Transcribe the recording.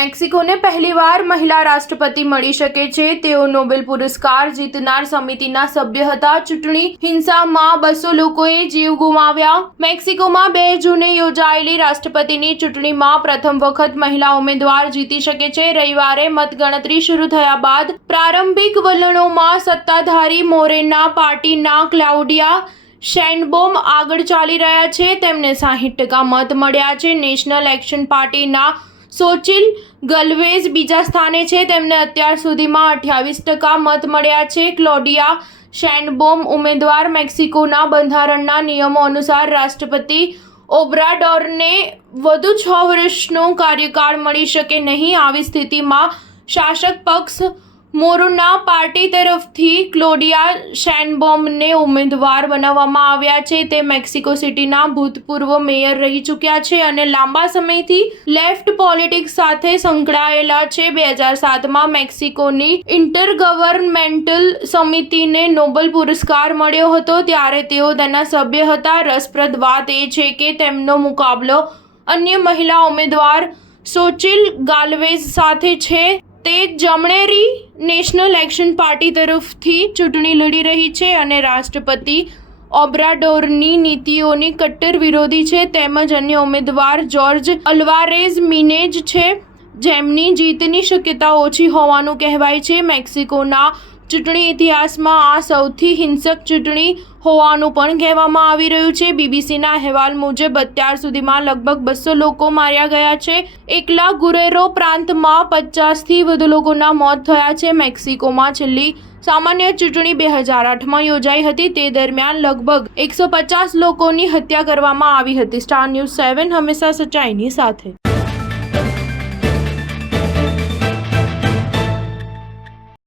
મેક્સિકોને પહેલીવાર મહિલા રાષ્ટ્રપતિ મળી શકે છે। તેઓ નોબેલ પુરસ્કાર જીતનાર સમિતિના સભ્ય હતા। ચૂંટણી હિંસામાં 200 લોકોએ જીવ ગુમાવ્યા। મેક્સિકોમાં 2 જૂને યોજાયેલી રાષ્ટ્રપતિની ચૂંટણીમાં પ્રથમ વખત મહિલા ઉમેદવાર જીતી શકે છે। રવિવારે મતગણતરી શરૂ થયા બાદ પ્રારંભિક વલણોમાં સત્તાધારી મોરેના પાર્ટીના ક્લાઉડિયા શેઇનબોમ આગળ ચાલી રહ્યા છે। તેમને 60% મત મળ્યા છે। નેશનલ એક્શન પાર્ટીના સોચિલ ગલ્વેઝ બીજા સ્થાને છે। તેમને અત્યાર સુધીમાં 28% મત મળ્યા છે। ક્લોડિયા શેઇનબોમ ઉમેદવાર મેક્સિકોના બંધારણના નિયમો અનુસાર રાષ્ટ્રપતિ ઓબ્રાડોરને વધુ 6 વર્ષનો કાર્યકાળ મળી શકે નહીં। આવી સ્થિતિમાં શાસક પક્ષ મોરેના પાર્ટી તરફથી ક્લોડિયા શેઇનબોમને ઉમેદવાર બનાવવામાં આવ્યા છે। તે મેક્સિકો સિટીના ભૂતપૂર્વ મેયર રહી ચૂક્યા છે અને લાંબા સમયથી લેફ્ટ પોલિટિક્સ સાથે સંકળાયેલા છે। 2007માં મેક્સિકોની ઇન્ટરગવર્નમેન્ટલ સમિતિને નોબેલ પુરસ્કાર મળ્યો હતો, ત્યારે તેઓ તેના સભ્ય હતા। રસપ્રદ વાત એ છે કે તેમનો મુકાબલો અન્ય મહિલા ઉમેદવાર સોચિલ ગાલ્વેઝ સાથે છે। તે જમણેરી નેશનલ એક્શન પાર્ટી તરફથી ચૂંટણી લડી રહી છે અને રાષ્ટ્રપતિ ઓબ્રાડોરની નીતિઓની કટ્ટર વિરોધી છે। તેમજ અન્ય ઉમેદવાર જોર્જ અલ્વારેઝ મિનેજ છે, જેમની જીતની શક્યતા ઓછી હોવાનું કહેવાય છે। મેક્સિકોના ચૂંટણી ઇતિહાસમાં આ સૌથી હિંસક ચૂંટણી હોવાનું પણ કહેવામાં આવી રહ્યું છે। બીબીસીના અહેવાલ મુજબ અત્યાર સુધીમાં લગભગ 200 લોકો માર્યા ગયા છે। એકલા ગુરેરો પ્રાંતમાં 50થી વધુ લોકોના મોત થયા છે। મેક્સિકોમાં છેલ્લી સામાન્ય ચૂંટણી 2008માં યોજાઈ હતી। તે દરમિયાન લગભગ 150 લોકોની હત્યા કરવામાં આવી હતી। સ્ટાર ન્યૂઝ 7 હંમેશા સચ્ચાઈની સાથે।